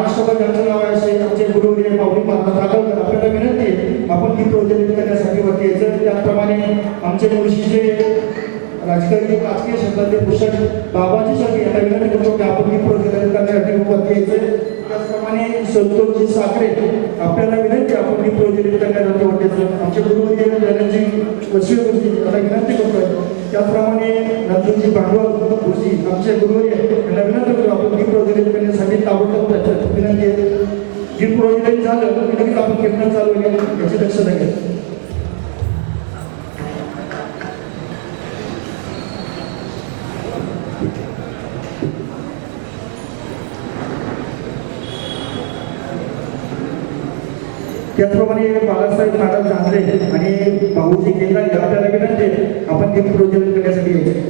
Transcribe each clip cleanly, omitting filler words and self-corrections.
महाराष्ट्रभर ज्यांचं नाव आहे असे आमचे गुरुवर्य पावली पालनाथ आगरकर, आपल्याला विनंती आहे आपण दीप प्रज्वलित करण्यासाठी वरती यायचं. त्याचप्रमाणे आमचे मुळशीचे राजकीय क्षेत्रातले भूषण बाबाजी सगळे यांना विनंती करतो की आपण दीप प्रज्वलित करण्यासाठी वरती यायचं. त्याचप्रमाणे संतोषजी साखरे आपल्याला विनंती आपण दीप प्रज्वलित करण्यासाठी वरती यायचं. आमचे गुरुवर्य धनंजी वसवे गुरुजी यांना विनंती करतोय. त्याचप्रमाणे नंदनजी भांडवल गुरुजी आमचे गुरुवर्य यांना विनंती करतो आपण दीप प्रज्वलित करण्यासाठी ताबडतोब विनंती आहे. दीप प्रज्वलित झालं की लगेच आपण कीर्तन चालू होईल याची दक्षता घ्या. त्याचप्रमाणे बाळासाहेब नारायण झांजरे आणि भाऊजी केंद्राने आपल्याला विनंती आपण दीप प्रज्वलित करण्यासाठी यायचे.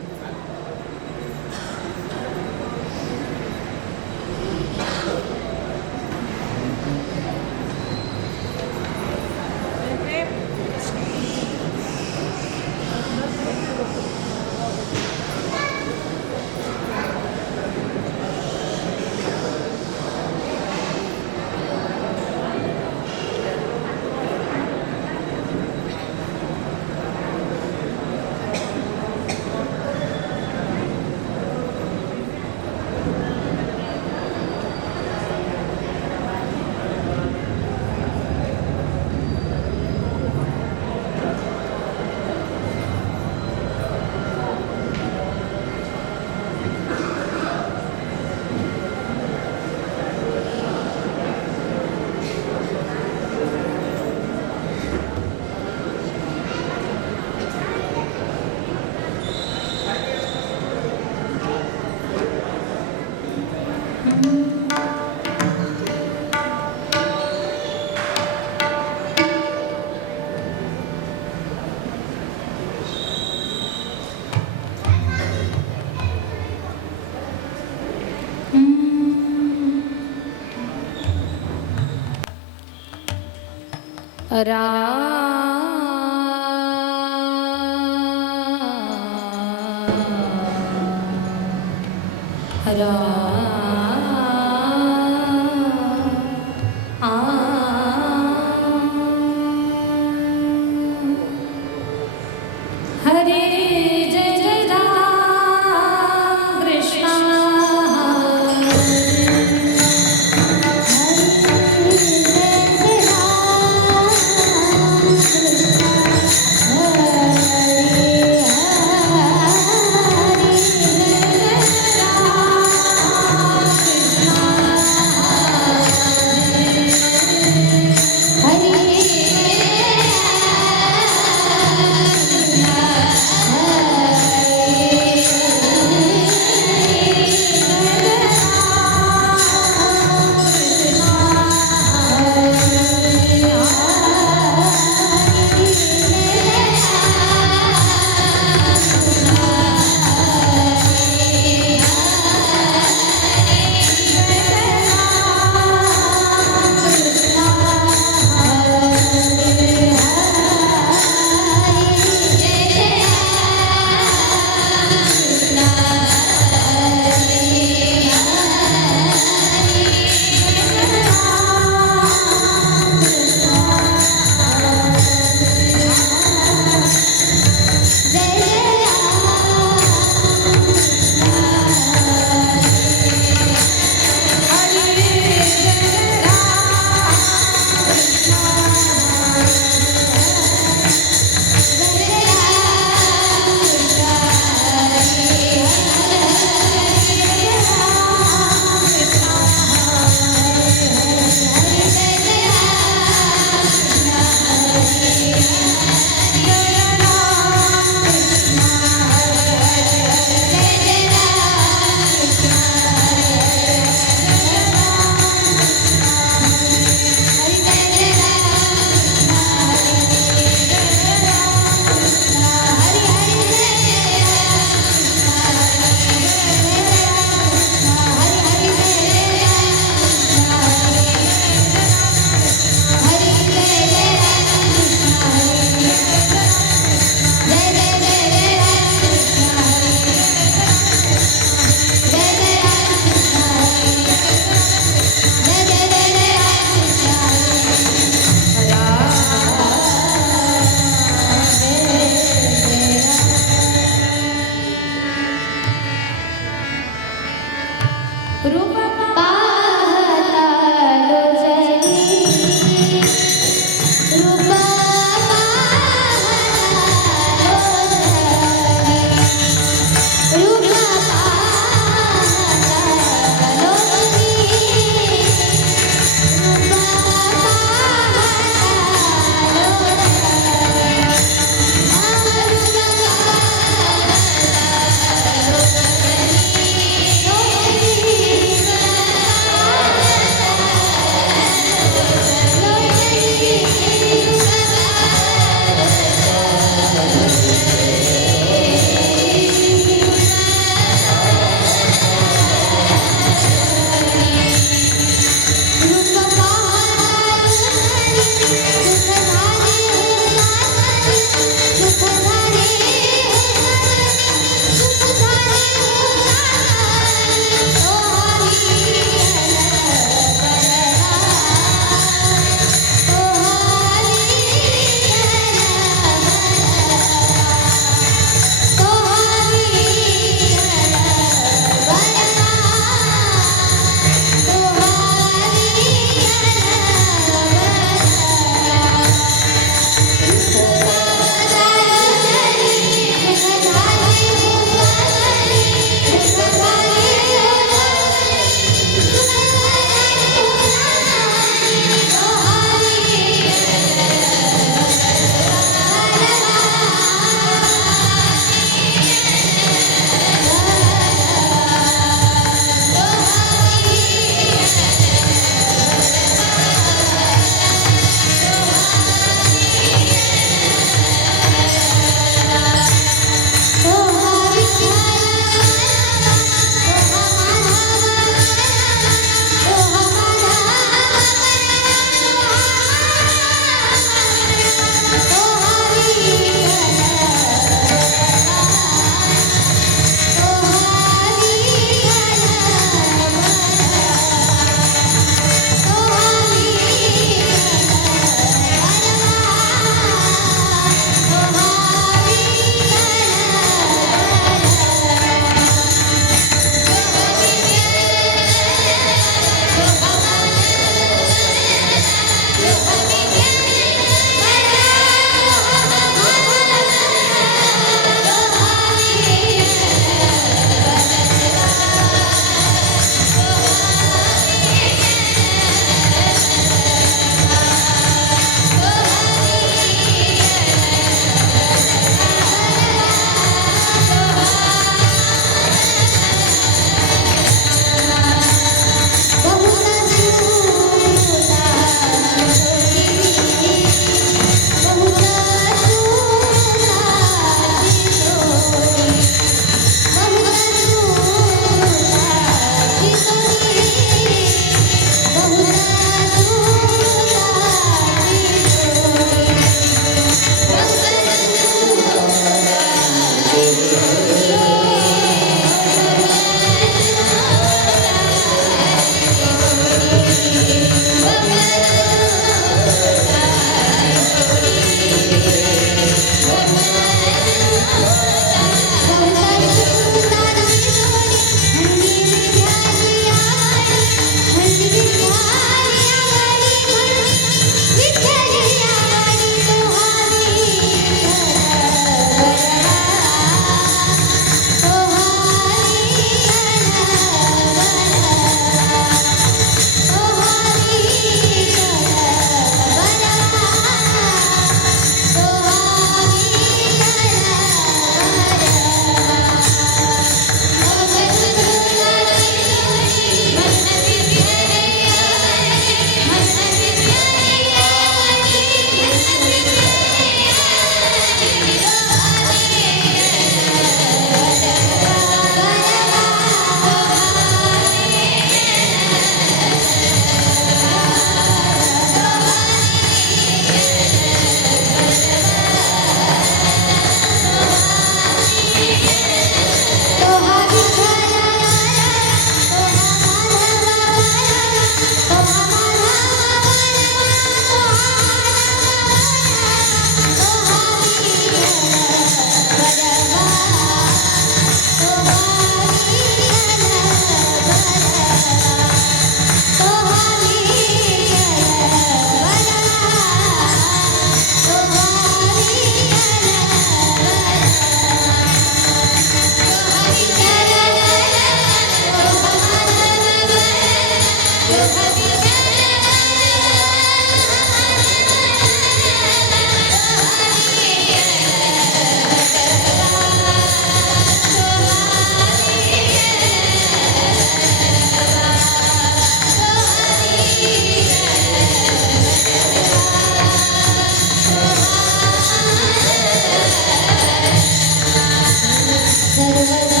सर्व सुखात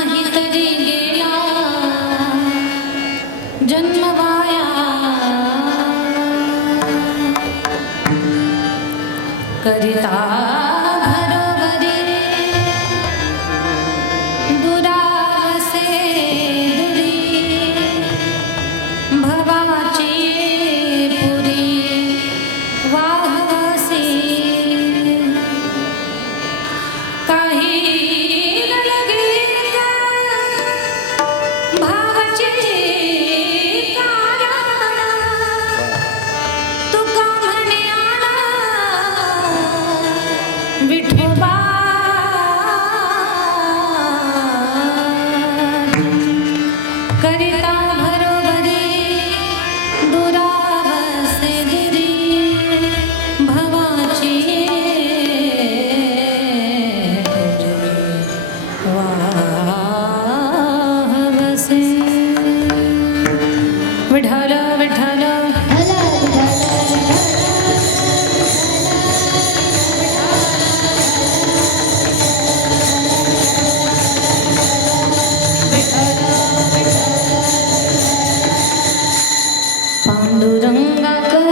नाही तरी गेला जन्म वाया करिता घरोघरी दुरावसे दुरी भवाची पुरी वाहवसी काही न लगे का भावाचे कारण तुका म्हणे आला विठोबा करिता भरोभरी दुरावसे दुरी भवाची वाहवसे विठ्ठल विठ्ठल पांडुरंगा करो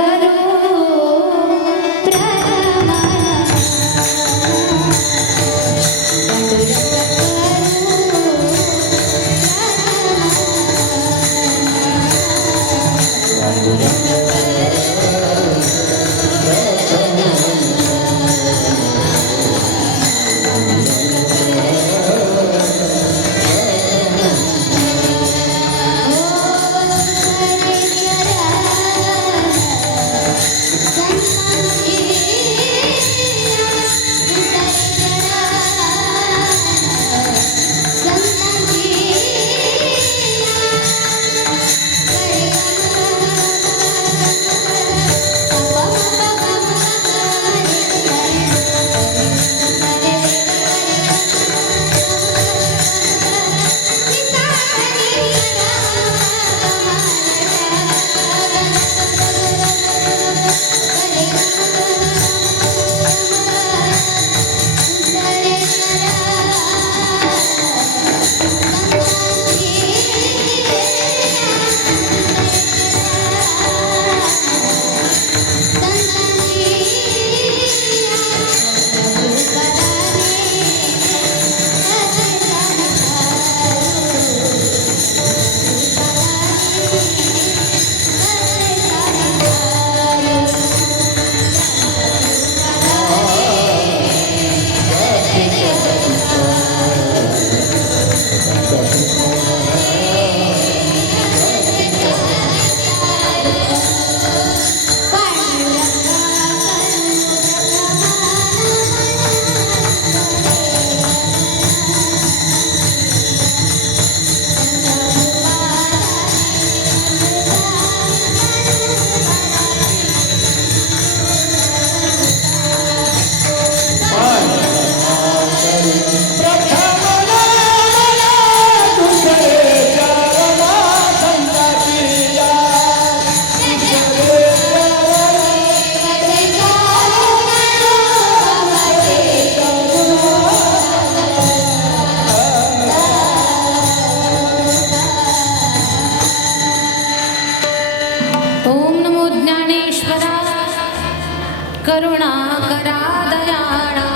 करुणा करा दयाळा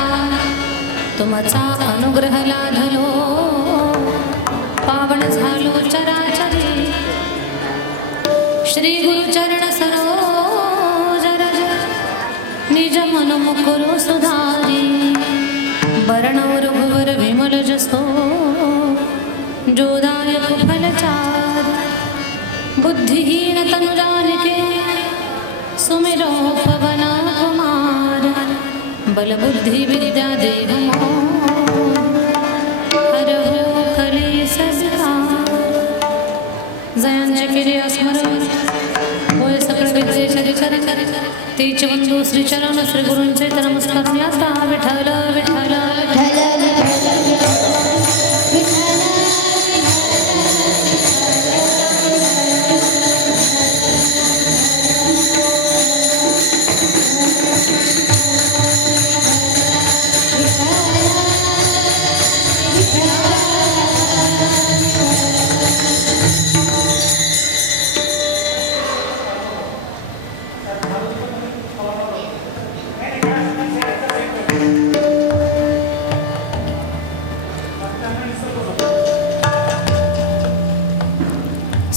तुमचा अनुग्रह लाधलो पावन झालो चराचरी श्री गुरुचरण सरोज रज निज मन मुकुरु सुधारी वर्ण रघुवर विमल जसो जोदायक फलचार बुद्धिहीन तनु जानिके सुमिरो पवन कुमार बल बुद्धि विद्या देहु हरहु कलेश विकार जयांचे केले स्मरण होय सकळ विद्येचे चरण तीच बंधू श्री चरण श्री गुरूंचे नमस्कार आता विठ्ठल विठ्ठल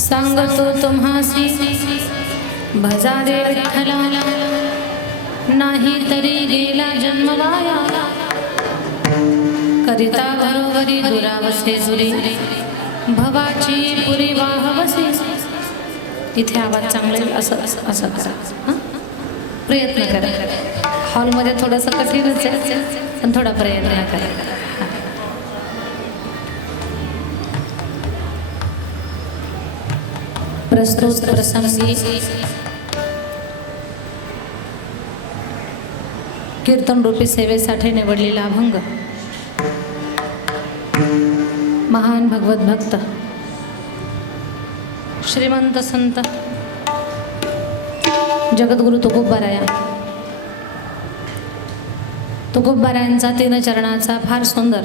सांगतो तुम्हासी भजा दे विठ्ठला, नाही तरी गेला जन्म वाया, करिता घरोघरी दुरावसे जुरी, भवाची पुरी वाहवसे. इथे आवाज चांगले असं असं असं करा, हां प्रयत्न करा. हॉलमध्ये थोडंसं कठीणच आहे, पण थोडा प्रयत्न करा. प्रस्तुत प्रसंगी कीर्तन रूपी सेवेसाठी निवडलेला अभंग महान भगवत भक्त श्रीमंत संत जगद्गुरु तुकोबारायांचा 3 चरणाचा फार सुंदर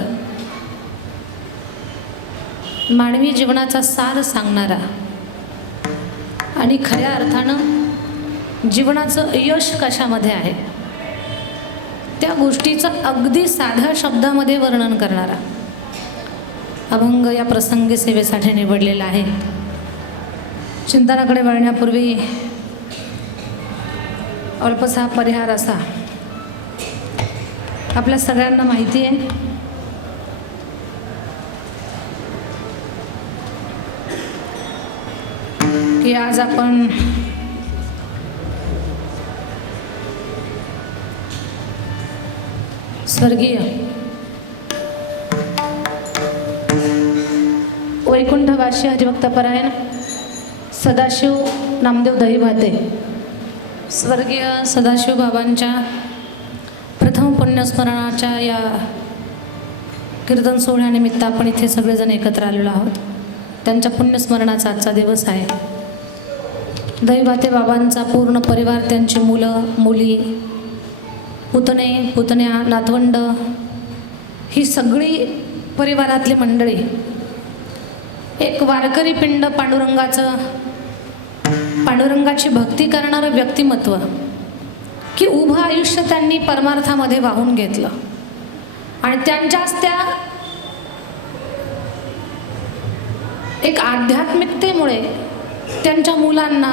मानवी जीवनाचा सार सांगणारा आणि खऱ्या अर्थानं जीवनाचं यश कशामध्ये आहे त्या गोष्टीचं अगदी साध्या शब्दामध्ये वर्णन करणारा अभंग या प्रसंगी सेवेसाठी निवडलेला आहे. चिंतनाकडे वळण्यापूर्वी अल्पसा परिहार असा. आपल्या सगळ्यांना माहिती आहे की आज आपण स्वर्गीय वैकुंठवासी हरिभक्तपरायण सदाशिव नामदेव दहिभाते स्वर्गीय सदाशिव बाबांच्या प्रथम पुण्यस्मरणाच्या या कीर्तन सोहळ्यानिमित्त आपण इथे सगळेजण एकत्र आलेलो आहोत. त्यांच्या पुण्यस्मरणाचा आजचा दिवस आहे. दहिभाते बाबांचा पूर्ण परिवार, त्यांची मुलं मुली, पुतणे पुतण्या, नातवंड, ही सगळी परिवारातली मंडळी एक वारकरी पिंड पांडुरंगाची भक्ती करणारं व्यक्तिमत्व की उभं आयुष्य त्यांनी परमार्थामध्ये वाहून घेतलं आणि त्यांच्याच त्या एक आध्यात्मिकतेमुळे त्यांच्या मुलांना,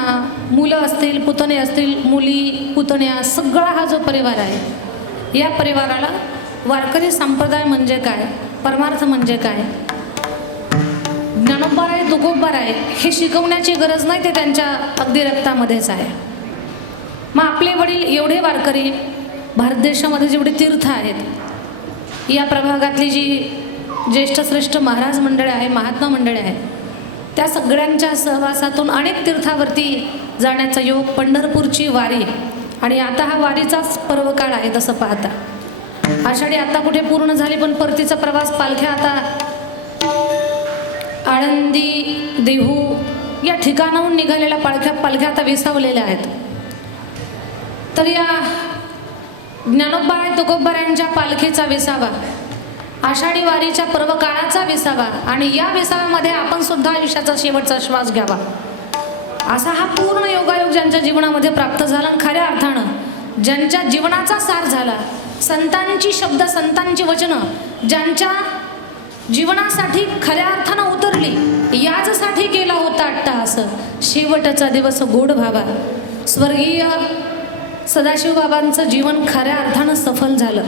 मुलं असतील, पुतणे असतील, मुली, पुतण्या, सगळा हा जो परिवार आहे या परिवाराला वारकरी संप्रदाय म्हणजे काय, परमार्थ म्हणजे काय, ज्ञानोबाराय तुकोबाराय हे शिकवण्याची गरज नाही, ते त्यांच्या अगदी रक्तामध्येच आहे. मग आपले वडील एवढे वारकरी, भारत देशामध्ये जेवढे तीर्थ आहेत, या प्रभागातली जी ज्येष्ठ श्रेष्ठ महाराज मंडळी आहे, महात्मा मंडळी आहे, त्या सगळ्यांच्या सहवासातून अनेक तीर्थावरती जाण्याचा योग, पंढरपूरची वारी, आणि आता हा वारीचाच पर्वकाळ आहे. तसं पाहता आषाढी आता कुठे पूर्ण झाली, पण परतीचा प्रवास, पालख्या आता आळंदी, देहू या ठिकाणाहून निघालेल्या पालख्या आता विसावलेल्या आहेत. तर या ज्ञानोबा तुकोबारायांच्या पालखीचा विसावा, आषाढी वारीच्या पर्वकाळाचा विसावा, आणि या विसाव्यामध्ये आपण सुद्धा आयुष्याचा शेवटचा श्वास घ्यावा, असा हा पूर्ण योगायोग ज्यांच्या जीवनामध्ये प्राप्त झाला. आणि खऱ्या अर्थानं ज्यांच्या जीवनाचा सार झाला, संतांची शब्द, संतांची वचनं ज्यांच्या जीवनासाठी खऱ्या अर्थानं उतरली, याचसाठी केला होता अट्टहास, शेवटचा दिवस गोड व्हावा. स्वर्गीय सदाशिव बाबांचं जीवन खऱ्या अर्थानं सफल झालं.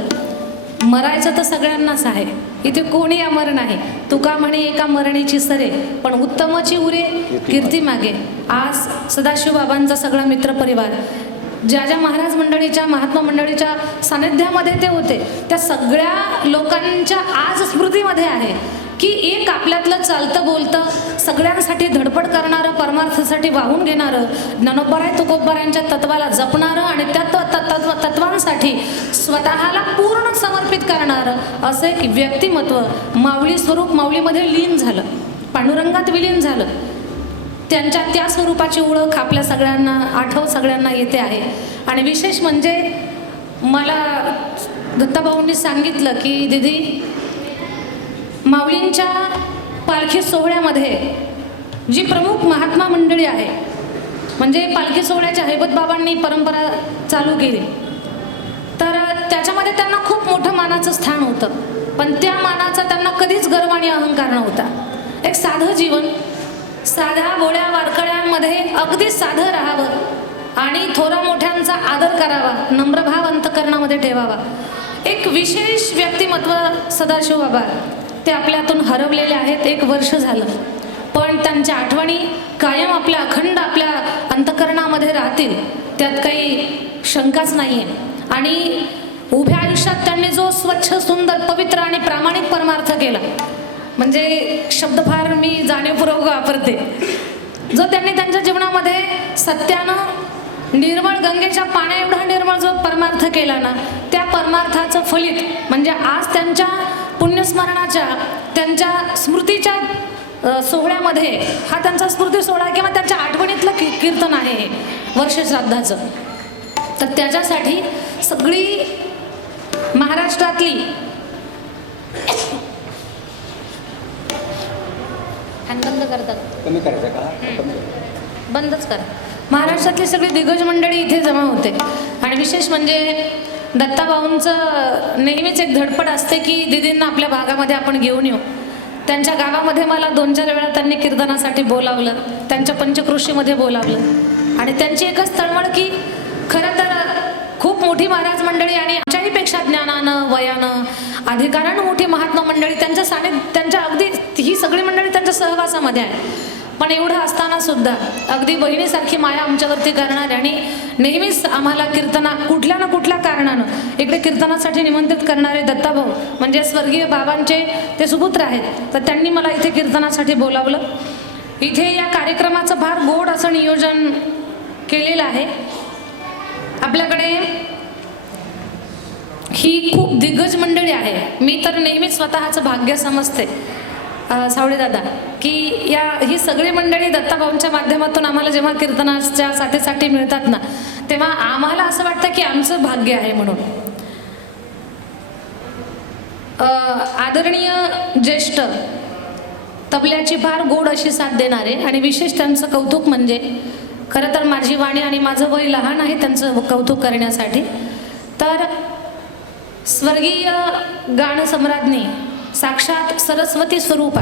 मरायचं तर सगळ्यांनाच आहे, इथे कोणी अमर नाही. तुका म्हणे एका मरणीची सरे, पण उत्तमाची उरे कीर्ती मागे. आज सदाशिव बाबांचा सगळा मित्रपरिवार, ज्या ज्या महाराज मंडळीच्या, महात्मा मंडळीच्या सानिध्यामध्ये ते होते, त्या सगळ्या लोकांच्या आज स्मृतीमध्ये आहे की एक आपल्यातलं चालतं बोलतं, सगळ्यांसाठी धडपड करणारं, परमार्थासाठी वाहून घेणारं, ज्ञानोबाराय तुकोबारायांच्या तत्वाला जपणारं आणि त्या तत्वांसाठी स्वतःला पूर्ण समर्पित करणारं असं एक व्यक्तिमत्व माऊली स्वरूप, माऊलीमध्ये लीन झालं, पांडुरंगात विलीन झालं. त्यांच्या त्या स्वरूपाची ओळख आपल्या सगळ्यांना सगळ्यांना येते आहे. आणि विशेष म्हणजे मला दत्ताभाऊंनी सांगितलं की दीदी, माऊलींच्या पालखी सोहळ्यामध्ये जी प्रमुख महात्मा मंडळी आहे, म्हणजे पालखी सोहळ्याच्या हैबत बाबांनी परंपरा चालू केली, तर त्याच्यामध्ये त्यांना खूप मोठं मानाचं स्थान होतं. पण त्या मानाचा त्यांना कधीच गर्व आणि अहंकार नव्हता. एक साधं जीवन, साध्या भोळ्या वारकऱ्यांमध्ये अगदी साधं राहावं आणि थोरा मोठ्यांचा आदर करावा, नम्रभाव अंतकरणामध्ये ठेवावा. एक विशेष व्यक्तिमत्व सदाशिव बाबा ते आपल्यातून हरवलेले आहेत. 1 वर्ष झालं, पण त्यांच्या आठवणी कायम आपल्या अखंड आपल्या अंतकरणामध्ये राहतील, त्यात काही शंकाच नाही आहे. आणि उभ्या आयुष्यात त्यांनी जो स्वच्छ, सुंदर, पवित्र आणि प्रामाणिक परमार्थ केला, म्हणजे शब्द फार मी जाणीवपूर्वक वापरते, जो त्यांनी त्यांच्या जीवनामध्ये सत्यानं निर्मळ गंगेच्या पाण्या एवढा निर्मळ जो परमार्थ केला ना, त्या परमार्थाचं फलित म्हणजे आज त्यांच्या पुण्यस्मरणाच्या, त्यांच्या स्मृतीच्या सोहळ्यामध्ये हा त्यांचा स्मृती सोहळा किंवा त्यांच्या आठवणीतलं कीर्तन आहे हे वर्ष श्राद्धाचं. तर त्याच्यासाठी सगळी महाराष्ट्रातली बंद करतात, कमी करायचं का? बंदच करा. महाराष्ट्रातली सगळी दिग्गज मंडळी इथे जमा होते. आणि विशेष म्हणजे दत्ताभाऊंचं नेहमीच एक धडपड असते की दीदींना आपल्या भागामध्ये आपण घेऊन येऊ. त्यांच्या गावामध्ये मला 2-4 वेळा त्यांनी कीर्तनासाठी बोलावलं, त्यांच्या पंचक्रोशीमध्ये बोलावलं. आणि त्यांची एकच तळमळ की खरं तर खूप मोठी महाराज मंडळी आणि आमच्याहीपेक्षा ज्ञानानं, वयानं, अधिकारानं मोठी महात्मा मंडळी त्यांच्या त्यांच्या अगदी ही सगळी मंडळी त्यांच्या सहवासामध्ये आहे. पण एवढं असताना सुद्धा अगदी बहिणीसारखी माया आमच्यावरती करणारे आणि नेहमीच आम्हाला कुठल्या ना कुठल्या कारणानं इकडे कीर्तनासाठी निमंत्रित करणारे दत्ताभाऊ म्हणजे स्वर्गीय बाबांचे ते सुपुत्र आहेत. तर त्यांनी मला इथे कीर्तनासाठी बोलावलं. इथे या कार्यक्रमाचं फार गोड असं नियोजन केलेलं आहे. आपल्याकडे ही खूप दिग्गज मंडळी आहे. मी तर नेहमीच स्वतःचं भाग्य समजते सावळे दादा की ही सगळी मंडळी दत्ताभाऊंच्या माध्यमातून आम्हाला जेव्हा कीर्तनाच्या साथीसाठी मिळतात ना, तेव्हा आम्हाला असं वाटतं की आमचं भाग्य आहे म्हणून. आदरणीय ज्येष्ठ तबल्याची फार गोड अशी साथ देणारे आणि विशेष त्यांचं कौतुक म्हणजे खरं तर माझी वाणी आणि माझं वय लहान आहे त्यांचं कौतुक करण्यासाठी. तर स्वर्गीय गानसम्राज्ञी साक्षात सरस्वती स्वरूपा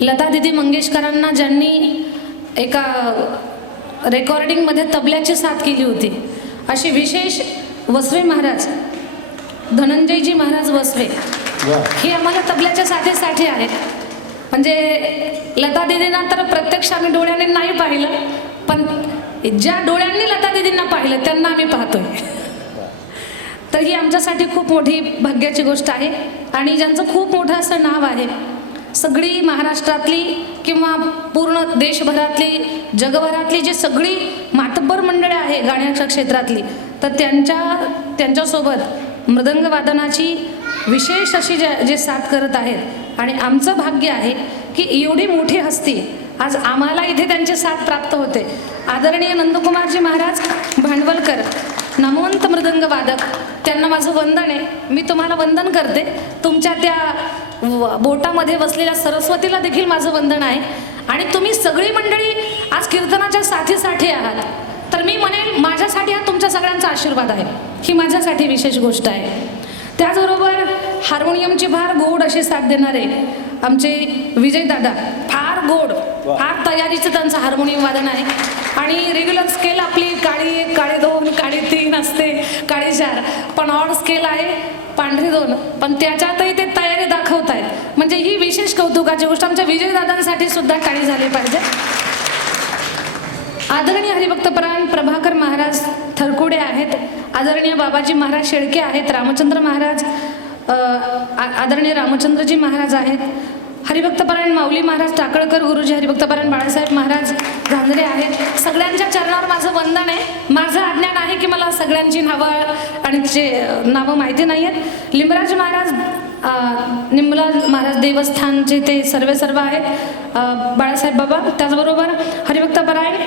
लता दिदी मंगेशकरांना ज्यांनी एका रेकॉर्डिंगमध्ये तबल्याची साथ केली होती अशी विशेष वसवे महाराज, धनंजयजी महाराज वसवे हे आम्हाला तबल्याच्या साथीसाठी आहेत. म्हणजे लता दिदींना तर प्रत्यक्ष आम्ही डोळ्याने नाही पाहिलं, पण ज्या डोळ्यांनी लता दिदींना पाहिलं त्यांना आम्ही पाहतोय. तर ही आमच्यासाठी खूप मोठी भाग्याची गोष्ट आहे. आणि ज्यांचं खूप मोठं असं नाव आहे, सगळी महाराष्ट्रातली किंवा पूर्ण देशभरातली, जगभरातली जी सगळी मातब्बर मंडळी आहे गाण्याच्या क्षेत्रातली, तर त्यांच्यासोबत मृदंग वादनाची विशेष अशी जे साथ करत आहेत. आणि आमचं भाग्य आहे की एवढी मोठी हस्ती आज आम्हाला इथे त्यांची साथ प्राप्त होते. आदरणीय नंदकुमारजी महाराज भांडवलकर, नामवंत मृदंग वादक, त्यांना माझं वंदन आहे. मी तुम्हाला वंदन करते. तुमच्या त्या बोटामध्ये बसलेल्या सरस्वतीला देखील माझं वंदन आहे. आणि तुम्ही सगळी मंडळी आज कीर्तनाच्या साथीसाठी आहात, तर मी म्हणेन माझ्यासाठी हा तुमच्या सगळ्यांचा आशीर्वाद आहे. ही माझ्यासाठी विशेष गोष्ट आहे. त्याचबरोबर हार्मोनियमची फार गोड अशी साथ देणारे आमचे विजयदादा, फार गोड, फार तयारीचं त्यांचं हार्मोनियम वादन आहे. आणि रेग्युलर स्केल आपली काळी 1, काळी 2, काळी 3 असते, काळी 4, पण ऑड स्केल आहे पांढरी 2, पण त्याच्यातही ते तयारी दाखवत आहेत. म्हणजे ही विशेष कौतुकाची गोष्ट. आमच्या विजयदादांसाठी सुद्धा टाळी झाली पाहिजे. आदरणीय हरिभक्तपरायण प्रभाकर महाराज थरकुडे आहेत. आदरणीय बाबाजी महाराज शेळके आहेत. रामचंद्र महाराज, आदरणीय रामचंद्रजी महाराज आहेत. हरिभक्तपरायण माऊली महाराज टाकळकर गुरुजी, हरिभक्तपरायण बाळासाहेब महाराज झांजरे आहेत. सगळ्यांच्या चरणावर माझं वंदन आहे. माझं अज्ञान आहे की मला सगळ्यांची नावं आणि नावं माहिती नाही आहेत. लिंबराज महाराज, निमलाज महाराज देवस्थानचे ते सर्व आहेत, बाळासाहेब बाबा. त्याचबरोबर हरिभक्तपरायण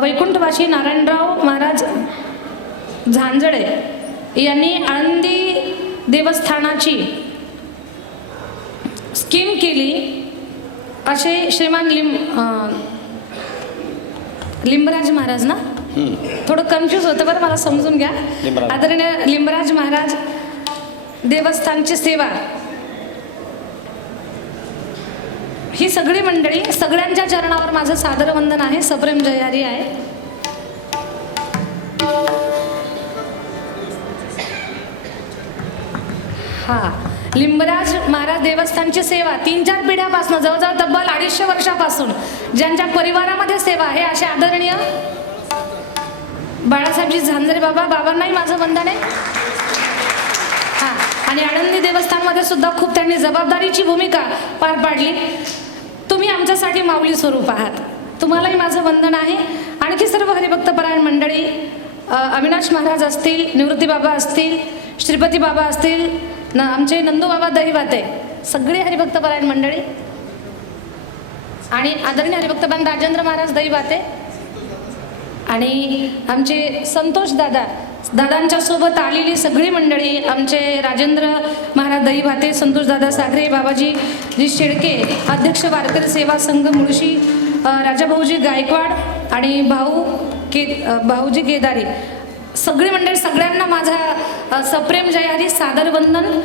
वैकुंठवासी नारायणराव महाराज झांजळे यांनी आळंदी देवस्थानाची स्कीम केली असे श्रीमान लिंबराज महाराज ना, थोडं कन्फ्यूज होतं बरं, मला समजून घ्या. आदरणीय लिंबराज महाराज देवस्थानची सेवा ही सगळी मंडळी, सगळ्यांच्या चरणावर माझं सादर वंदन आहे, सप्रेम जयारी आहे. हा, लिंबराज महाराज देवस्थानची सेवा 3-4 पिढ्यापासून, जवळजवळ तब्बल 250 वर्षापासून ज्यांच्या परिवारामध्ये सेवा आहे असे आदरणीय बाळासाहेबजी झांजरे बाबांनाही माझं वंदन आहे. हा, आणि आळंदी देवस्थानमध्ये सुद्धा खूप त्यांनी जबाबदारीची भूमिका पार पाडली. तुम्ही आमच्यासाठी माऊली स्वरूप आहात, तुम्हालाही माझं वंदन आहे. आणखी सर्व हरिभक्तपरायण मंडळी, अविनाश महाराज असतील, निवृत्ती बाबा असतील, श्रीपती बाबा असतील, आमचे नंदू बाबा दहिवाते, सगळे हरिभक्तपरायण मंडळी, आणि आदरणीय हरिभक्तपरायण राजेंद्र महाराज दहिवाते, आणि आमचे संतोष दादांच्या सोबत आलेली सगळी मंडळी, आमचे राजेंद्र महाराज दहिवाते, संतोष दादा सागरे, बाबाजी जी शेडके, अध्यक्ष वारकरी सेवा संघ मुळशी, राजाभाऊजी गायकवाड आणि भाऊजी केदारी, सगळी मंडळी, सगळ्यांना माझा सप्रेम जयारी सादर वंदन.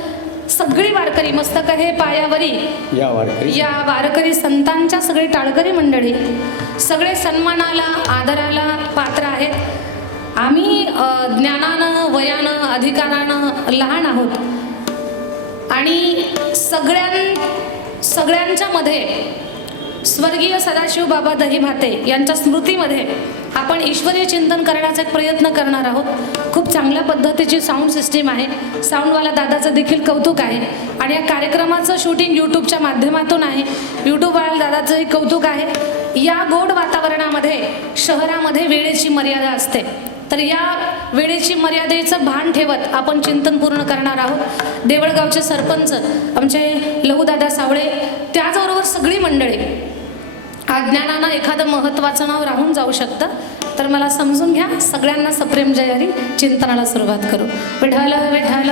सगळी वारकरी, मस्तक हे पायावरी या वारकरी संतांच्या सगळी टाळकरी मंडळी, सगळे सन्मानाला आदराला पात्र आहेत. आम्ही ज्ञानानं, वयानं, अधिकारानं लहान आहोत, आणि सगळ्यांच्या मध्ये स्वर्गीय सदाशिव बाबा दहिभाते यांच्या स्मृतीमध्ये आपण ईश्वरीय चिंतन करण्याचा एक प्रयत्न करणार आहोत. खूप चांगल्या पद्धतीची साऊंड सिस्टीम आहे, साऊंडवाला दादाचं देखील कौतुक आहे, आणि या कार्यक्रमाचं शूटिंग यूट्यूबच्या माध्यमातून आहे, यूट्यूबवाला दादाचंही कौतुक आहे. या गोड वातावरणामध्ये शहरामध्ये वेळेची मर्यादा असते, तर या वेळेची मर्यादेचं भान ठेवत आपण चिंतन पूर्ण करणार आहोत. देवळगावचे सरपंच आमचे लहूदादा सावळे, त्याचबरोबर सगळी मंडळी, अज्ञानानं एखादं महत्त्वाचं नाव राहून जाऊ शकतं, तर मला समजून घ्या. सगळ्यांना सप्रेम जयारी चिंतनाला सुरुवात करू. विठ्ठल विठ्ठल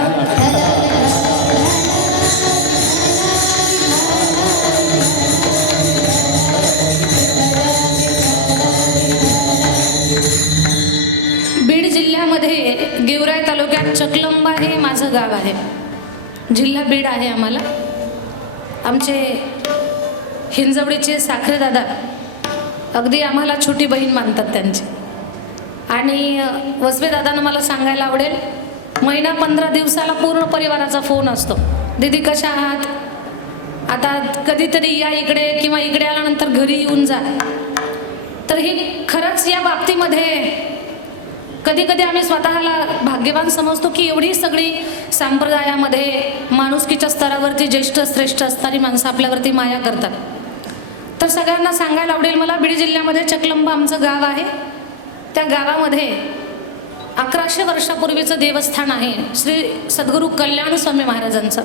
बीड जिल्ह्यामध्ये गेवराई तालुक्यात चकलंबा हे माझं गाव आहे. जिल्हा बीड आहे आम्हाला. आमचे हिंजवडीचे साखरे दादा अगदी आम्हाला छोटी बहीण मानतात त्यांची, आणि वसवे दादांना मला सांगायला आवडेल, महिना 15 दिवसाला पूर्ण परिवाराचा फोन असतो, दीदी कशा आहात, आता कधीतरी या इकडे, किंवा इकडे आल्यानंतर घरी येऊन जा. तर ही खरंच या बाबतीमध्ये कधी कधी आम्ही स्वतःला भाग्यवान समजतो की एवढी सगळी संप्रदायामध्ये माणुसकीच्या स्तरावरती ज्येष्ठ श्रेष्ठ असणारी माणसं आपल्यावरती माया करतात. तर सगळ्यांना सांगायला आवडेल मला, बीड जिल्ह्यामध्ये चकलंबा आमचं गाव आहे. त्या गावामध्ये 1100 वर्षापूर्वीचं देवस्थान आहे श्री सद्गुरू कल्याण स्वामी महाराजांचं.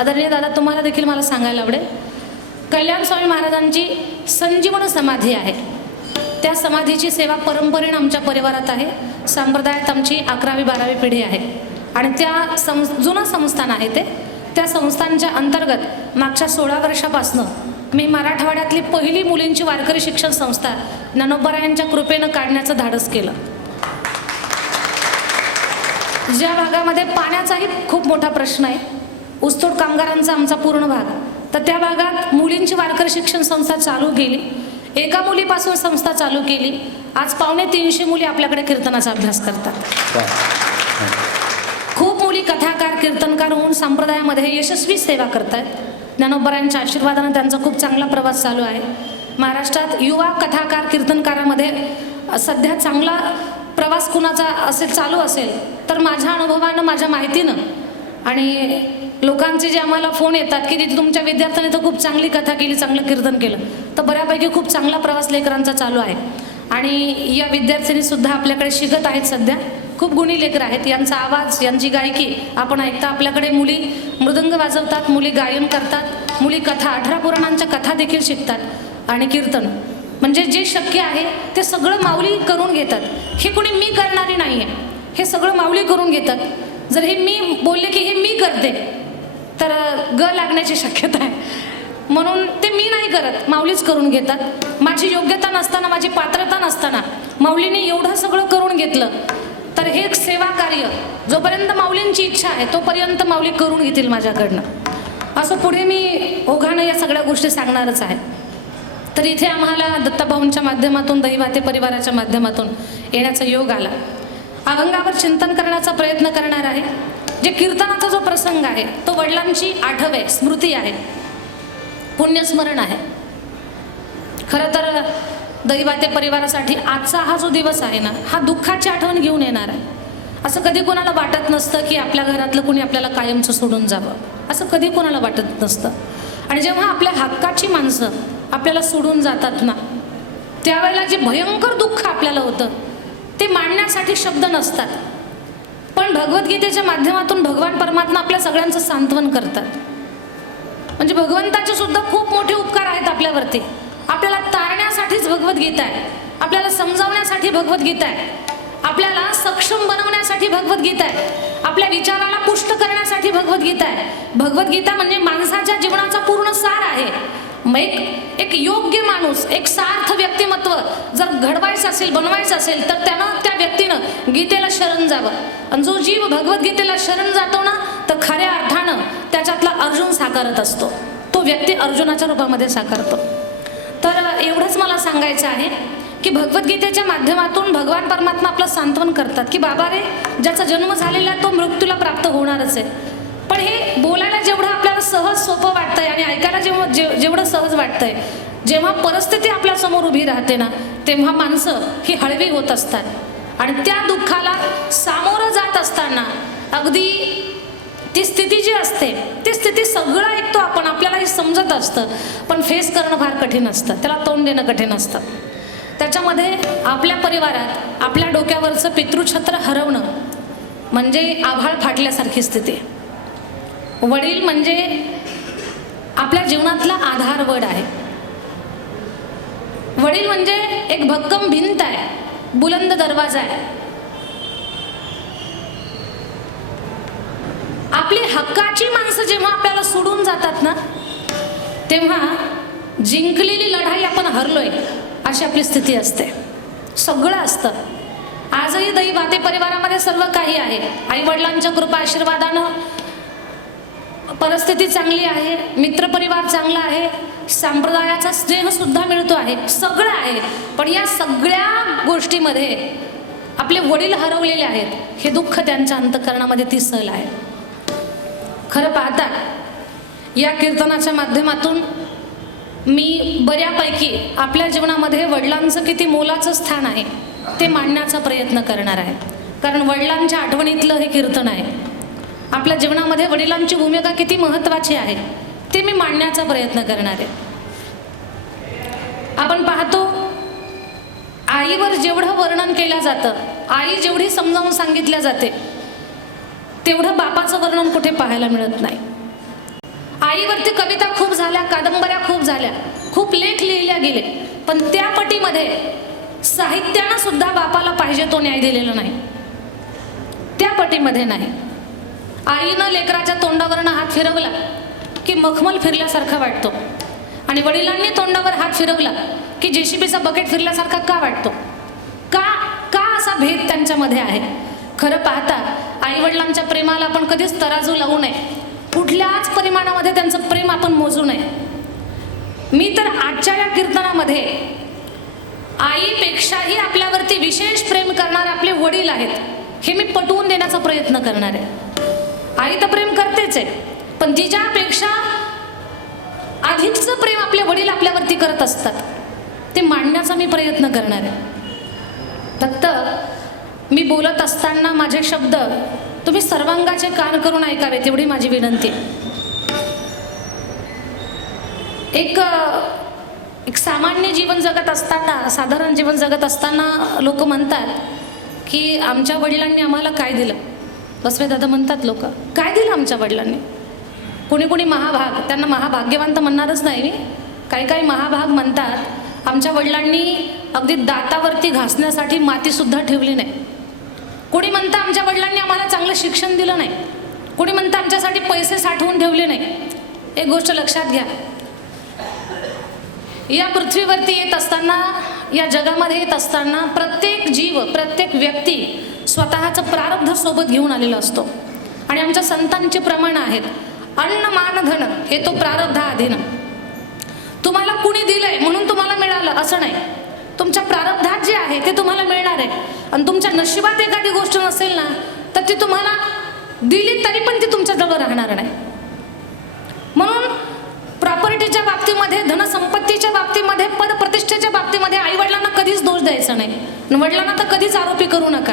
आदरणीय दादा, तुम्हाला देखील मला सांगायला आवडेल, कल्याण स्वामी महाराजांची संजीवन समाधी आहे. त्या समाधीची सेवा परंपरेनं आमच्या परिवारात आहे. संप्रदायात आमची 11वी-12वी पिढी आहे, आणि त्या जुनं संस्थान आहे ते. त्या संस्थानच्या अंतर्गत मागच्या 16 वर्षापासनं मी मराठवाड्यातली पहिली मुलींची वारकरी शिक्षण संस्था ज्ञानोबरायांच्या कृपेनं काढण्याचं धाडस केलं. ज्या भागामध्ये पाण्याचाही खूप मोठा प्रश्न आहे, ऊसतोड कामगारांचा आमचा पूर्ण भाग, तर त्या भागात मुलींची वारकरी शिक्षण संस्था चालू केली. एका मुलीपासून संस्था चालू केली. आज 250 मुली आपल्याकडे कीर्तनाचा अभ्यास करतात. खूप मुली कथाकार, कीर्तनकार होऊन संप्रदायामध्ये यशस्वी सेवा करतात. ज्ञानोबरायांच्या आशीर्वादानं त्यांचा खूप चांगला प्रवास चालू आहे. महाराष्ट्रात युवा कथाकार, कीर्तनकारामध्ये सध्या चांगला प्रवास कुणाचा चालू असेल तर माझ्या अनुभवानं, माझ्या माहितीनं, आणि लोकांचे जे आम्हाला फोन येतात की तिथे तुमच्या विद्यार्थ्यांनी तर खूप चांगली कथा केली, चांगलं कीर्तन केलं, तर बऱ्यापैकी खूप चांगला प्रवास लेकरांचा चालू आहे. आणि या विद्यार्थिनीसुद्धा आपल्याकडे शिकत आहेत. सध्या खूप गुणी लेकर आहेत. यांचा आवाज, यांची गायकी आपण ऐकता. आपल्याकडे मुली मृदंग वाजवतात, मुली गायन करतात, मुली कथा, 18 पुराणांच्या कथा देखील शिकतात, आणि कीर्तन. म्हणजे जे शक्य आहे ते सगळं माऊली करून घेतात. हे कोणी मी करणारी नाही आहे, हे सगळं माऊली करून घेतात. जर हे मी बोलले की हे मी करते तर लागण्याची शक्यता आहे, म्हणून ते मी नाही करत, माऊलीच करून घेतात. माझी योग्यता नसताना, माझी पात्रता नसताना माऊलीने एवढं सगळं करून घेतलं, तर हे सेवा कार्य जोपर्यंत माऊलींची इच्छा आहे तोपर्यंत माऊली करून घेतील माझ्याकडनं. असं पुढे मी ओघानं या सगळ्या गोष्टी सांगणारच आहे. तर इथे आम्हाला दत्ताभाऊंच्या माध्यमातून, दहिवाते परिवाराच्या माध्यमातून येण्याचा योग आला. अभंगावर चिंतन करण्याचा प्रयत्न करणार आहे. जे कीर्तनाचा जो प्रसंग आहे तो वडिलांची आठव आहे, स्मृती आहे, पुण्यस्मरण आहे. खरं तर दैवाते परिवारासाठी आजचा हा जो दिवस आहे ना, हा दुःखाची आठवण घेऊन येणार आहे. असं कधी कोणाला वाटत नसतं की आपल्या घरातलं कोणी आपल्याला कायमचं सोडून जावं, असं कधी कोणाला वाटत नसतं. आणि जेव्हा आपल्या हक्काची माणसं आपल्याला सोडून जातात ना, त्यावेळेला जे भयंकर दुःख आपल्याला होतं ते मांडण्यासाठी शब्द नसतात. पण भगवद्गीतेच्या माध्यमातून भगवान परमात्मा आपल्या सगळ्यांचं सांत्वन करतात. म्हणजे भगवंताचे सुद्धा खूप मोठे उपकार आहेत आपल्यावरती. आपल्याला तारण्यासाठीच भगवद्गीता आहे, आपल्याला समजावण्यासाठी भगवद्गीता आहे, आपल्याला सक्षम बनवण्यासाठी भगवद्गीता आहे, आपल्या विचाराला पुष्ट करण्यासाठी भगवद्गीता आहे. भगवद्गीता म्हणजे माणसाच्या जीवनाचा पूर्ण सार आहे. एक योग्य माणूस, एक सार्थ व्यक्तिमत्व जर घडवायचं असेल, बनवायचं असेल, तर त्यानं, त्या व्यक्तीनं गीतेला शरण जावं. आणि जो जीव भगवद्गीतेला शरण जातो ना, तर खऱ्या अर्थानं त्याच्यातला अर्जुन साकारत असतो. तो व्यक्ती अर्जुनाच्या रूपामध्ये साकारतो. तर एवढंच मला सांगायचं आहे की भगवद्गीतेच्या माध्यमातून भगवान परमात्मा आपलं सांत्वन करतात की बाबा रे, ज्याचा जन्म झालेला तो मृत्यूला प्राप्त होणारच आहे. पण हे बोलायला जेवढं आपल्याला सहज सोपं वाटतंय आणि ऐकायला जेवढं सहज वाटतंय, जेव्हा परिस्थिती आपल्या समोर उभी राहते ना, तेव्हा माणसं ही हळवी होत असतात. आणि त्या दुःखाला सामोरं जात असताना अगदी ती स्थिती जी असते, ती स्थिती सगळं ऐकतो आपण, आपल्याला हे समजत असतं, पण फेस करणं फार कठीण असतं, त्याला तोंड देणं कठीण असतं. त्याच्यामध्ये आपल्या परिवारात आपल्या डोक्यावरचं पितृछत्र हरवणं म्हणजे आभाळ फाटल्यासारखी स्थिती. वडील म्हणजे आपल्या जीवनातला आधारवड आहे. वडील म्हणजे एक भक्कम भिंत आहे, बुलंद दरवाजा आहे. आपली हक्काची माणसं जेव्हा आपल्याला सोडून जातात ना, तेव्हा जिंकलेली लढाई आपण हरलोय अशी आपली स्थिती असते. सगळं असतं. आजही दैवाते परिवारामध्ये सर्व काही आहे. आई वडिलांच्या कृपा आशीर्वादानं परिस्थिती चांगली आहे, मित्रपरिवार चांगला आहे, संप्रदायाचा स्नेह सुद्धा मिळतो आहे, सगळं आहे. पण या सगळ्या गोष्टीमध्ये आपले वडील हरवलेले आहेत, हे दुःख त्यांच्या अंतःकरणामध्ये ती सल आहे. खरं पाहता या कीर्तनाच्या माध्यमातून मी बऱ्यापैकी आपल्या जीवनामध्ये वडिलांचं किती मोलाचं स्थान आहे ते मांडण्याचा प्रयत्न करणार आहे. कारण वडिलांच्या आठवणीतलं हे कीर्तन आहे. आपल्या जीवनामध्ये वडिलांची भूमिका किती महत्त्वाची आहे ते मी मांडण्याचा प्रयत्न करणार आहे. आपण पाहतो, आईवर जेवढं वर्णन केलं जातं, आई जेवढी समजावून सांगितल्या जाते, तेवढं बापाचं वर्णन कुठे पाहायला मिळत नाही. आईवरती कविता खूप झाल्या, कादंबऱ्या खूप झाल्या, खूप लेख लिहिल्या गेले, पण त्या पटीमध्ये साहित्यानं सुद्धा बापाला पाहिजे तो न्याय दिलेला नाही. त्या पटीमध्ये नाही. आईनं लेकराच्या तोंडावरनं हात फिरवला की मखमल फिरल्यासारखा वाटतो, आणि वडिलांनी तोंडावर हात फिरवला की जेसीबीचा बकेट फिरल्यासारखा का वाटतो? का असा भेद त्यांच्यामध्ये आहे? खरं पाहता आई वडिलांच्या प्रेमाला आपण कधीच तराजू लावू नये, कुठल्याच परिमाणामध्ये त्यांचं प्रेम आपण मोजू नये. मी तर आजच्या या कीर्तनामध्ये आईपेक्षाही आपल्यावरती विशेष प्रेम करणारे आपले वडील आहेत हे मी पटवून देण्याचा प्रयत्न करणार आहे. आई तर प्रेम करतेच आहे, पण तिच्यापेक्षा अधिकचं प्रेम आपले वडील आपल्यावरती करत असतात, ते मांडण्याचा मी प्रयत्न करणार आहे. फक्त मी बोलत असताना माझे शब्द तुम्ही सर्वांगाचे कान करून ऐकावे, तेवढी माझी विनंती. एक सामान्य जीवन जगत असताना, साधारण जीवन जगत असताना लोक म्हणतात की आमच्या वडिलांनी आम्हाला काय दिलं. बसवे दादा म्हणतात लोक, काय दिलं आमच्या वडिलांनी? कोणी महाभाग, त्यांना महाभाग्यवान तर म्हणणारच नाही मी, काही महाभाग म्हणतात आमच्या वडिलांनी अगदी दातावरती घासण्यासाठी मातीसुद्धा ठेवली नाही. कोणी म्हणतं आमच्या वडिलांनी आम्हाला चांगलं शिक्षण दिलं नाही, कोणी म्हणतं आमच्यासाठी पैसे साठवून ठेवले नाही. एक गोष्ट लक्षात घ्या, या पृथ्वीवरती येत असताना, या जगामध्ये येत असताना प्रत्येक जीव, प्रत्येक व्यक्ती स्वतःचं प्रारब्ध सोबत घेऊन आलेला असतो. आणि आमच्या संतांचे प्रमाण आहेत, अन्न मान धन हे तो प्रारब्धाधीन. तुम्हाला कुणी दिलंय म्हणून तुम्हाला मिळालं असं नाही. तुमच्या प्रारब्धात जे आहे ते तुम्हाला मिळणार आहे. आणि तुमच्या नशिबात एखादी गोष्ट नसेल ना तर ती तुम्हाला दिली तरी पण ती तुमच्याजवळ राहणार नाही. म्हणून प्रॉपर्टीच्या बाबतीमध्ये, धनसंपत्तीच्या बाबतीमध्ये, पदप्रतिष्ठेच्या बाबतीमध्ये आईवडिलांना कधीच दोष द्यायचा नाही. वडिलांना तर कधीच आरोपी करू नका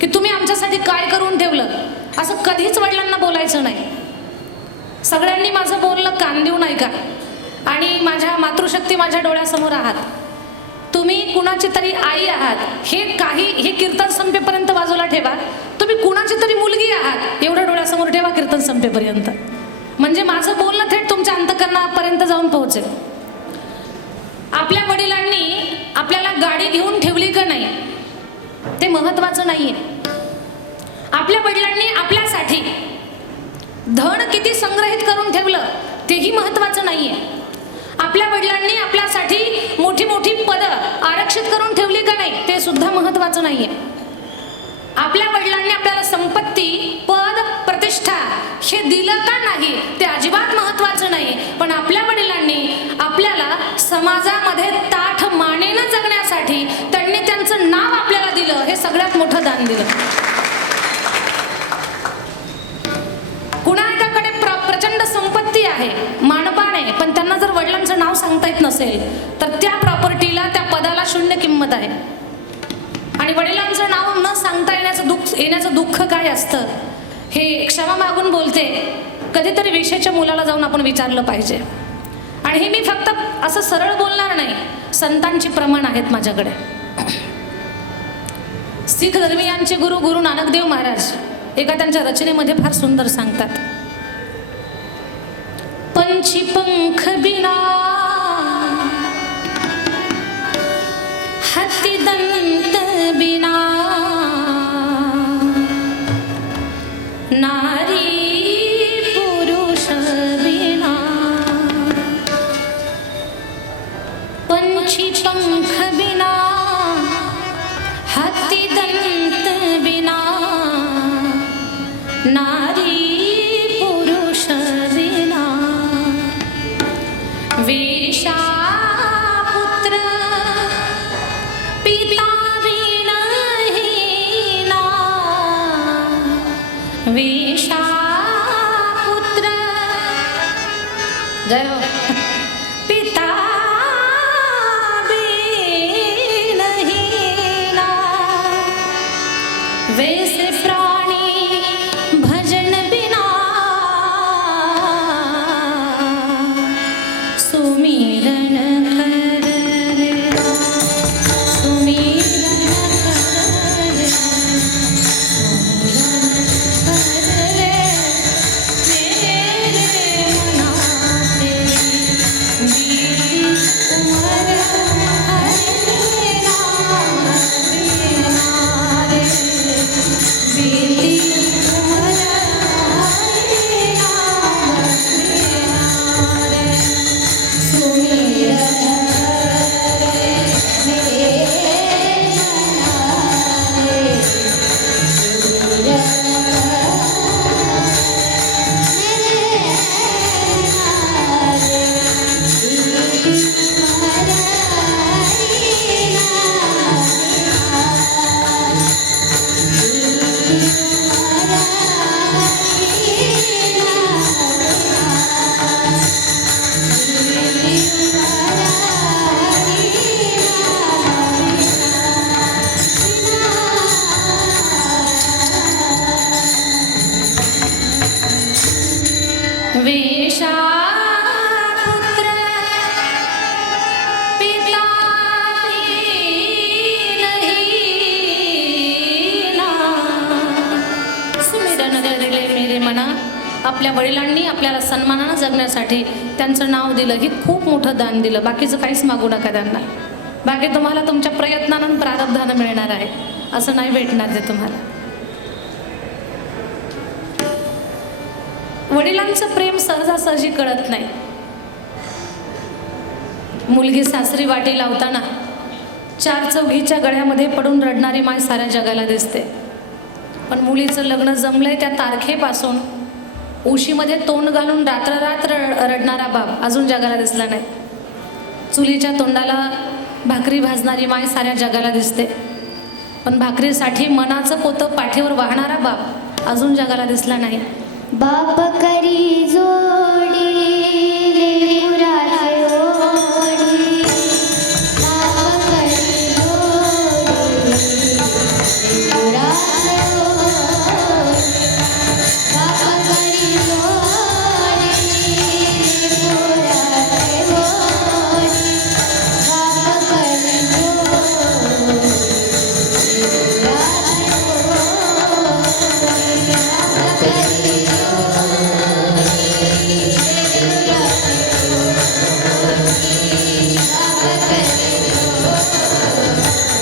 की तुम्ही आमच्यासाठी काय करून ठेवलं, असं कधीच वडिलांना बोलायचं नाही. सगळ्यांनी माझं बोलणं कान देऊन ऐका. आणि माझ्या मातृशक्ती माझ्या डोळ्यासमोर आहात. तुम्ही कुणाची तरी आई आहात हे कीर्तन संपेपर्यंत बाजूला ठेवा. तुम्ही कुणाची तरी मुलगी आहात एवढं डोळ्यासमोर ठेवा कीर्तन संपेपर्यंत. म्हणजे माझं बोलणं थेट तुमच्या अंतःकरणापर्यंत जाऊन पोहोचेल. आपल्या वडिलांनी आपल्याला गाडी घेऊन ठेवली का नाही ते महत्त्वाचं नाहीये. आपल्या वडिलांनी आपल्यासाठी धन किती संग्रहित करून ठेवलं तेही महत्त्वाचं नाहीये. आपल्या वडिलांनी आपल्यासाठी मोठी मोठी पदं आरक्षित करून ठेवली का नाही ते सुद्धा महत्त्वाचं नाहीये. आपल्या वडिलांनी आपल्याला संपत्ती, पद, प्रतिष्ठा हे दिलं का नाही ते अजिबात महत्त्वाचं नाही. पण आपल्या वडिलांनी आपल्याला समाजामध्ये ताठ मानेनं जगण्यासाठी त्यांनी त्यांचं नाव आपल्याला दिलं, हे सगळ्यात मोठं दान दिलं. कुणा एकाकडे प्रचंड संपत्ती आहे, मानपान आहे, पण त्यांना जर वडिलांचं नाव सांगता येत नसेल तर त्या प्रॉपर्टीला, त्या पदाला शून्य किंमत आहे. आणि वडिलांचं नाव न सांगता येण्याचं दुःख काय असतं हे क्षमा मागून बोलते. कधीतरी विषयाच्या मुलाला जाऊन आपण विचारलं पाहिजे. आणि हे मी फक्त असं सरळ बोलणार नाही, संतांची प्रमाण आहेत माझ्याकडे. शीख धर्मीयांचे गुरु नानकदेव महाराज एका त्यांच्या रचनेमध्ये फार सुंदर सांगतात. पंछी पंख बिना हाथी दंत बिना नारी पुरुष बिना. पंछी पंख बिना हाथी दंत बिना नारी पुरुष बिना. वेशा पुत्र पिता विनहीना. वेशा पुत्र जय हो पिता विनहीना. वैसे प्राणी भजन बिना सुमिरन कर रे, सुमिरन कर रे, सुमिरन कर रे मेरे मना तेरी बीती उमर हरे नाम बिना रे. बीती उमर हरे नाम बिना रे. सुमिरन कर रे मेरे मना रे. सुमिरन वेशा पुत्र पिता विनहीना. सुमिरन करले मेरे मना. आपल्या वडिलांनी आपल्याला सन्मानानं जगण्यासाठी त्यांचं नाव दिलं, हे खूप मोठं दान दिलं. बाकीचं काहीच मागू नका त्यांना. बाकी तुम्हाला तुमच्या प्रयत्नानं प्रारब्धानं मिळणार आहे, असं नाही भेटणार ते तुम्हाला. वडिलांचं प्रेम सहजासहजी कळत नाही. मुलगी सासरी वाटी लावताना चार चौघीच्या गळ्यामध्ये पडून रडणारी माय साऱ्या जगाला दिसते. पण मुलीचं लग्न जमलंय त्या तारखेपासून उशीमध्ये तोंड घालून रात्र रात्र रडणारा बाप अजून जगाला दिसला नाही. चुलीच्या तोंडाला भाकरी भाजणारी माय साऱ्या जगाला दिसते, पण भाकरीसाठी मनाचं पोतं पाठीवर वाहणारा बाप अजून जगाला दिसला नाही. बाप करी जोडी लेकराची ओढी, बाप करी जोडी लेकराची ओढी, बाप करी जोडी लेकराची ओढी, बाप करी जोडी लेकराची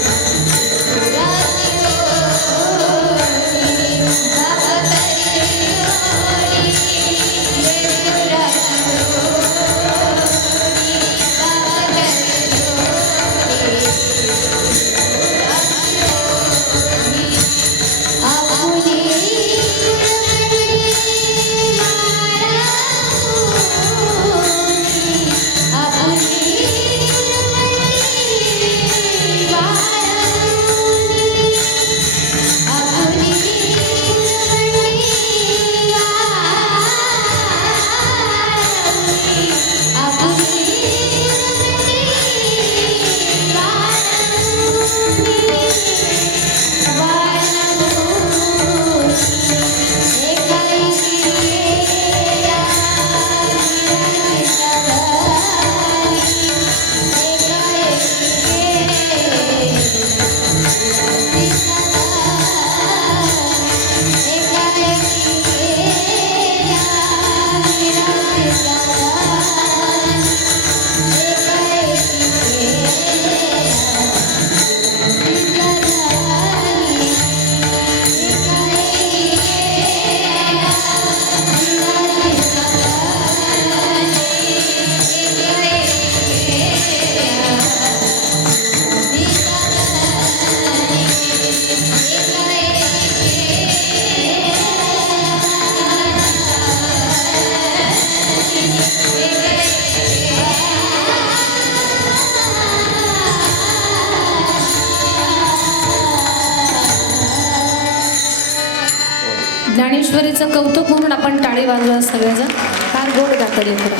ओढी, ज्ञानेश्वरीचं कौतुक म्हणून आपण टाळी वाजवा सगळेजण. फार गोड गातं लेकरं.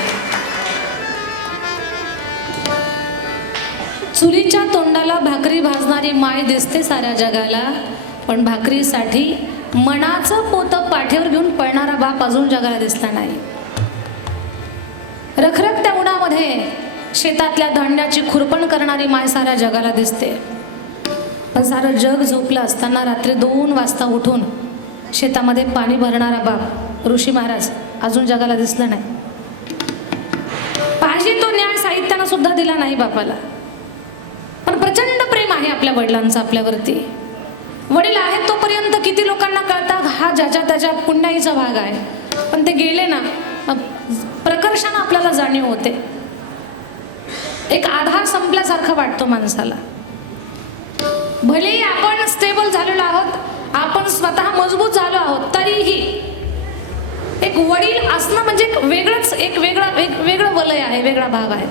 चुलीच्या तोंडाला भाकरी भाजणारी माय दिसते साऱ्या जगाला, पण भाकरीसाठी मनाचं पोतं पाठीवर घेऊन पळणारा बाप अजून जगाला दिसला नाही. रखरखत्या उन्हामध्ये शेतातल्या धान्याची खुरपण करणारी माय साऱ्या जगाला दिसते, पण सारं जग झोपलं असताना रात्री 2 वाजता उठून शेतामध्ये पाणी भरणारा बाप ऋषी महाराज अजून जगाला दिसला नाही. पाहिजे तो न्याय साहित्यानं सुद्धा दिला नाही बापाला, पण प्रचंड प्रेम आहे आपल्या वडिलांचं आपल्यावरती. वडील आहेत तोपर्यंत किती लोकांना कळतात हा ज्याच्या त्याच्या पुण्याईचा भाग आहे, पण ते गेले ना प्रकर्षानं आपल्याला जाणीव होते. एक आधार संपल्यासारखं वाटतो माणसाला. भलेही आपण स्टेबल झालेलो आहोत, आपण स्वतः मजबूत झालो आहोत, तरीही एक वडील असणं म्हणजे एक वेगळं वलय आहे, वेगळा भाग आहे.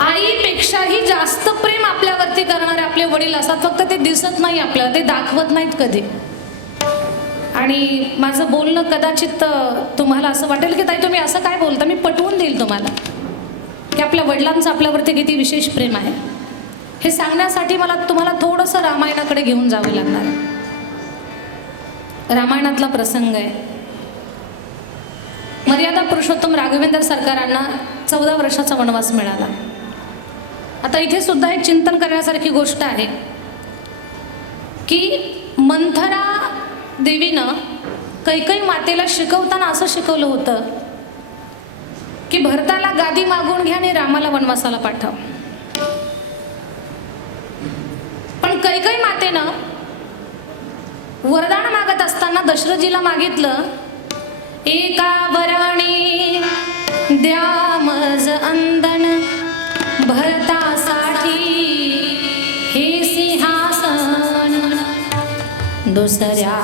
आईपेक्षाही जास्त प्रेम आपल्यावरती करणारे आपले वडील असतात, फक्त ते दिसत नाही आपल्याला, ते दाखवत नाहीत कधी. आणि माझं बोलणं कदाचित तुम्हाला असं वाटेल की ताई तुम्ही असं काय बोलता, मी पटवून देईल तुम्हाला की आपल्या वडिलांचं आपल्यावरती किती विशेष प्रेम आहे. हे सांगण्यासाठी मला तुम्हाला थोडंसं रामायणाकडे घेऊन जावं लागणार आहे. रामायणातला प्रसंग आहे. मर्यादा पुरुषोत्तम राघवेंद्र सरकारांना 14 वर्षाचा वनवास मिळाला. आता इथे सुद्धा एक चिंतन करण्यासारखी गोष्ट आहे की मंथरा देवीनं कैकई मातेला शिकवताना असं शिकवलं होतं की भरताला गादी मागून घ्या आणि रामाला वनवासाला पाठव. पण कैकई मातेनं वरदान मागत असताना दशरथजीला मागितलं, एका वराने द्या मज अंदन भरतासाठी हे सिंहासन, दुसऱ्या